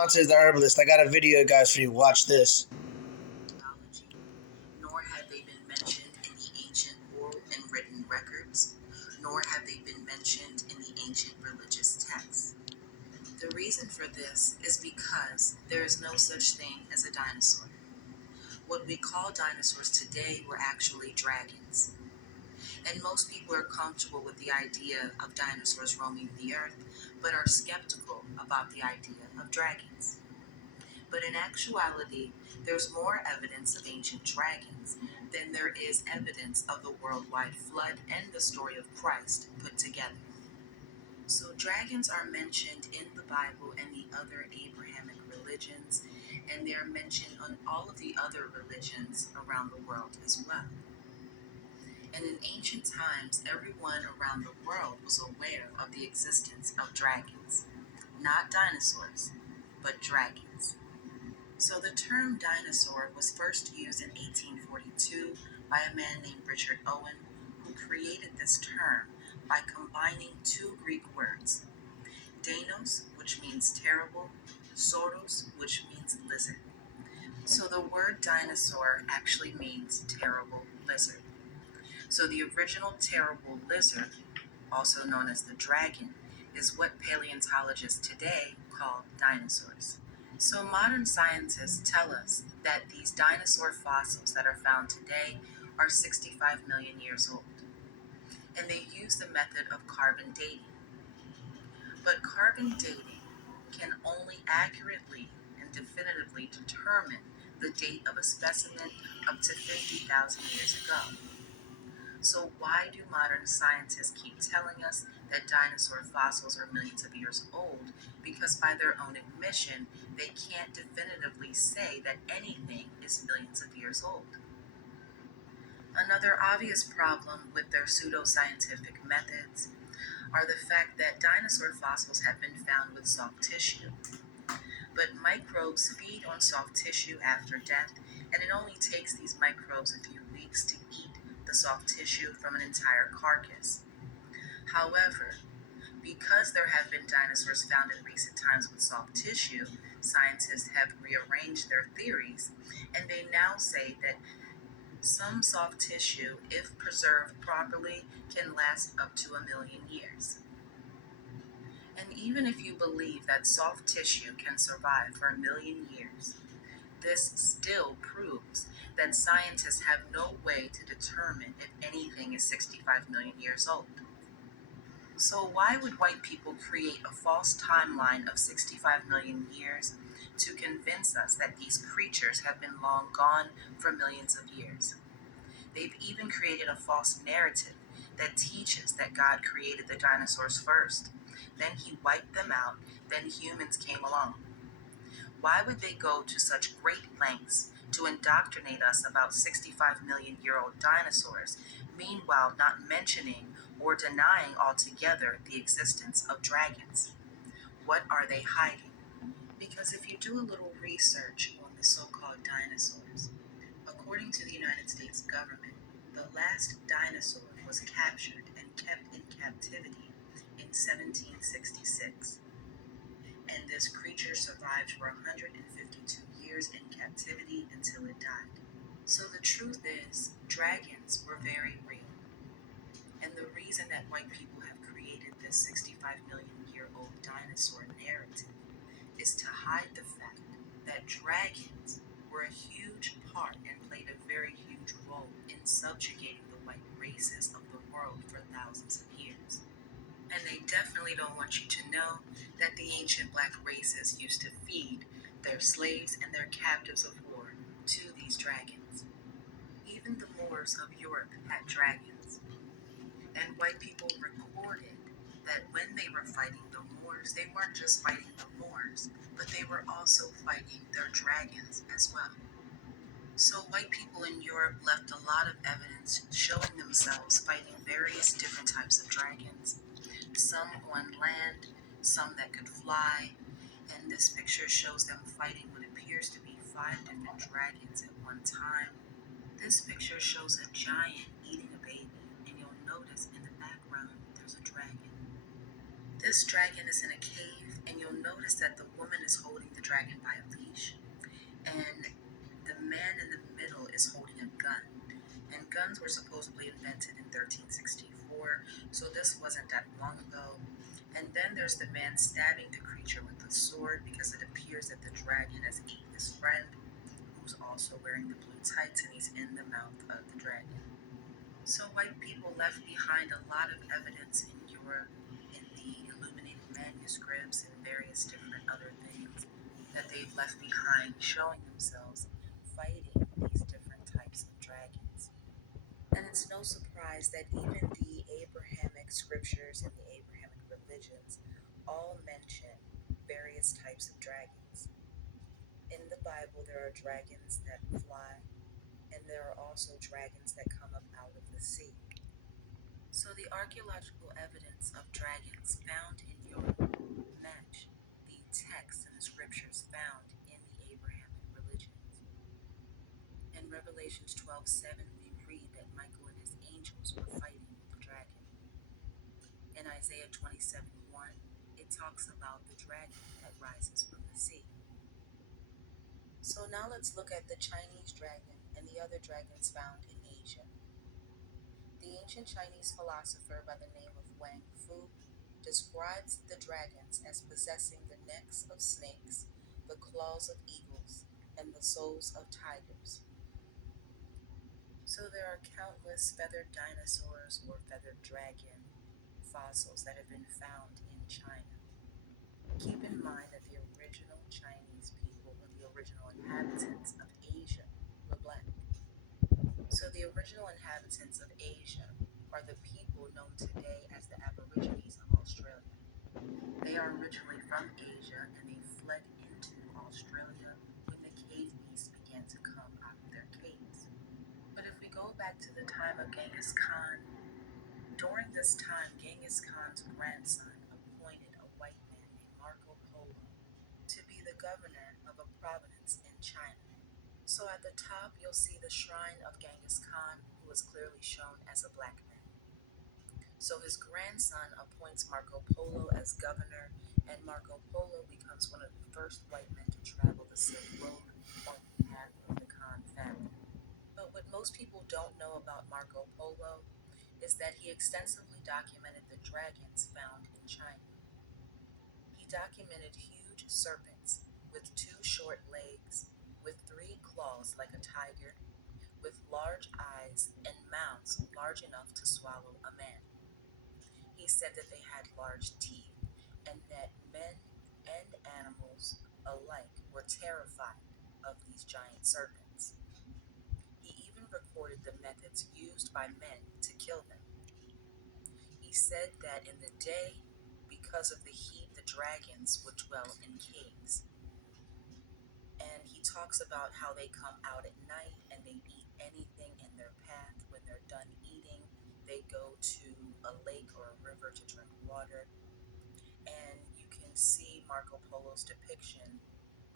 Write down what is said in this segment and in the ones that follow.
sponsor is the herbalist. I got a video, guys, for you. Watch this. Nor have they been mentioned in the ancient oral and written records, nor have they been mentioned in the ancient religious texts. The reason for this is because there is no such thing as a dinosaur. What we call dinosaurs today were actually dragons. And most people are comfortable with the idea of dinosaurs roaming the earth, but are skeptical about the idea of dragons. But in actuality, there's more evidence of ancient dragons than there is evidence of the worldwide flood and the story of Christ put together. So dragons are mentioned in the Bible and the other Abrahamic religions, and they are mentioned on all of the other religions around the world as well. And in ancient times, everyone around the world was aware of the existence of dragons. Not dinosaurs, but dragons. So the term dinosaur was first used in 1842 by a man named Richard Owen, who created this term by combining two Greek words, deinos, which means terrible, sauros, which means lizard. So the word dinosaur actually means terrible lizard. So the original terrible lizard, also known as the dragon, is what paleontologists today call dinosaurs. So modern scientists tell us that these dinosaur fossils that are found today are 65 million years old. And they use the method of carbon dating. But carbon dating can only accurately and definitively determine the date of a specimen up to 50,000 years ago. So why do modern scientists keep telling us that dinosaur fossils are millions of years old? Because by their own admission, they can't definitively say that anything is millions of years old. Another obvious problem with their pseudoscientific methods are the fact that dinosaur fossils have been found with soft tissue. But microbes feed on soft tissue after death, and it only takes these microbes a few weeks to eat the soft tissue from an entire carcass. However, because there have been dinosaurs found in recent times with soft tissue, scientists have rearranged their theories, and they now say that some soft tissue, if preserved properly, can last up to 1,000,000 years. And even if you believe that soft tissue can survive for 1,000,000 years, this still proves that scientists have no way to determine if anything is 65 million years old. So why would white people create a false timeline of 65 million years to convince us that these creatures have been long gone for millions of years? They've even created a false narrative that teaches that God created the dinosaurs first, then he wiped them out, then humans came along. Why would they go to such great lengths to indoctrinate us about 65 million year old dinosaurs, meanwhile not mentioning or denying altogether the existence of dragons? What are they hiding? Because if you do a little research on the so-called dinosaurs, according to the United States government, the last dinosaur was captured and kept in captivity in 1766. And this creature survived for 152 years in captivity until it died. So the truth is, dragons were very real. And the reason that white people have created this 65 million year old dinosaur narrative is to hide the fact that dragons were a huge part and played a very huge role in subjugating the white races of the world for thousands of years. And they definitely don't want you to know that the ancient black races used to feed their slaves and their captives of war to these dragons. Even the Moors of Europe had dragons. And white people recorded that when they were fighting the Moors, they weren't just fighting the Moors, but they were also fighting their dragons as well. So white people in Europe left a lot of evidence showing themselves fighting various different types of dragons. Some on land, some that could fly, and this picture shows them fighting what appears to be 5 different dragons at one time. This picture shows a giant eating a baby, and you'll notice in the background there's a dragon. This dragon is in a cave, and you'll notice that the woman is holding the dragon by a leash, and the man in the middle is holding a gun. And guns were supposedly invented in 1364, so this wasn't that long ago. And then there's the man stabbing the creature with a sword because it appears that the dragon has eaten his friend, who's also wearing the blue tights, and he's in the mouth of the dragon. So white people left behind a lot of evidence in Europe, in the illuminated manuscripts and various different other things that they've left behind, showing themselves fighting these different types of dragons. And it's no surprise that even the Abrahamic scriptures and the Abrahamic religions all mention various types of dragons. In the Bible, there are dragons that fly, and there are also dragons that come up out of the sea. So the archaeological evidence of dragons found in Europe match the texts and the scriptures found in the Abrahamic religions. In Revelations 12:7, we read that Michael and his angels were fighting with the dragon. In Isaiah 27:1, it talks about the dragon that rises from the sea. So now let's look at the Chinese dragon and the other dragons found in Asia. The ancient Chinese philosopher by the name of Wang Fu describes the dragons as possessing the necks of snakes, the claws of eagles, and the souls of tigers. So there are countless feathered dinosaurs or feathered dragon fossils that have been found in China. Keep in mind that the original Chinese people, or the original inhabitants of Asia, were black. So the original inhabitants of Asia are the people known today as the Aborigines of Australia. They are originally from Asia, and they fled into Australia when the cave beasts began to come out of their caves. But if we go back to the time of Genghis Khan, during this time, Genghis Khan's grandson appointed a white man named Marco Polo to be the governor of a province in China. So at the top, you'll see the shrine of Genghis Khan, who is clearly shown as a black man. So his grandson appoints Marco Polo as governor, and Marco Polo becomes one of the first white men to travel the Silk Road on behalf of the Khan family. But what most people don't know about Marco Polo is that he extensively documented the dragons found in China. He documented huge serpents with two short legs, with three claws like a tiger, with large eyes and mouths large enough to swallow a man. He said that they had large teeth and that men and animals alike were terrified of these giant serpents. He even recorded the methods used by men to kill them. He said that in the day, because of the heat, the dragons would dwell in caves. And he talks about how they come out at night and they eat anything in their path. When they're done eating, they go to a lake or a river to drink water. And you can see Marco Polo's depiction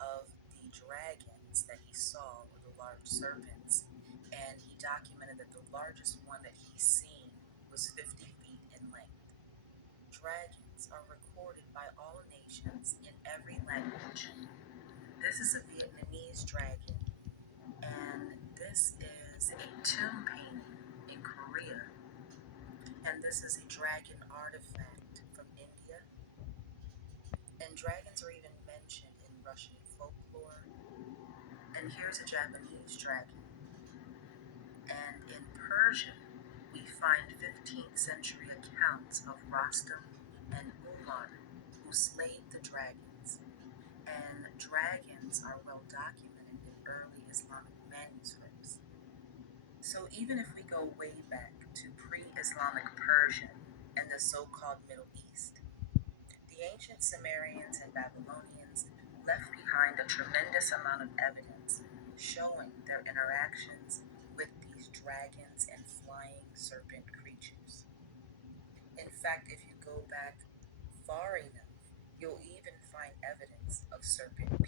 of the dragons that he saw, or the large serpents. And he documented that the largest one that he's seen was 50 feet in length. Dragons are recorded by all nations in every language. This is a Vietnamese dragon, and this is a tomb painting in Korea, and this is a dragon artifact from India. And dragons are even mentioned in Russian folklore. And here's a Japanese dragon. And in Persian, we find 15th century accounts of Rostam and Umar, who slayed the dragons. And dragons are well documented in early Islamic manuscripts. So even if we go way back to pre-Islamic Persian and the so-called Middle East, the ancient Sumerians and Babylonians left behind a tremendous amount of evidence showing their interactions with these dragons and flying serpent creatures. In fact, if you go back far enough, you'll even find evidence of serpent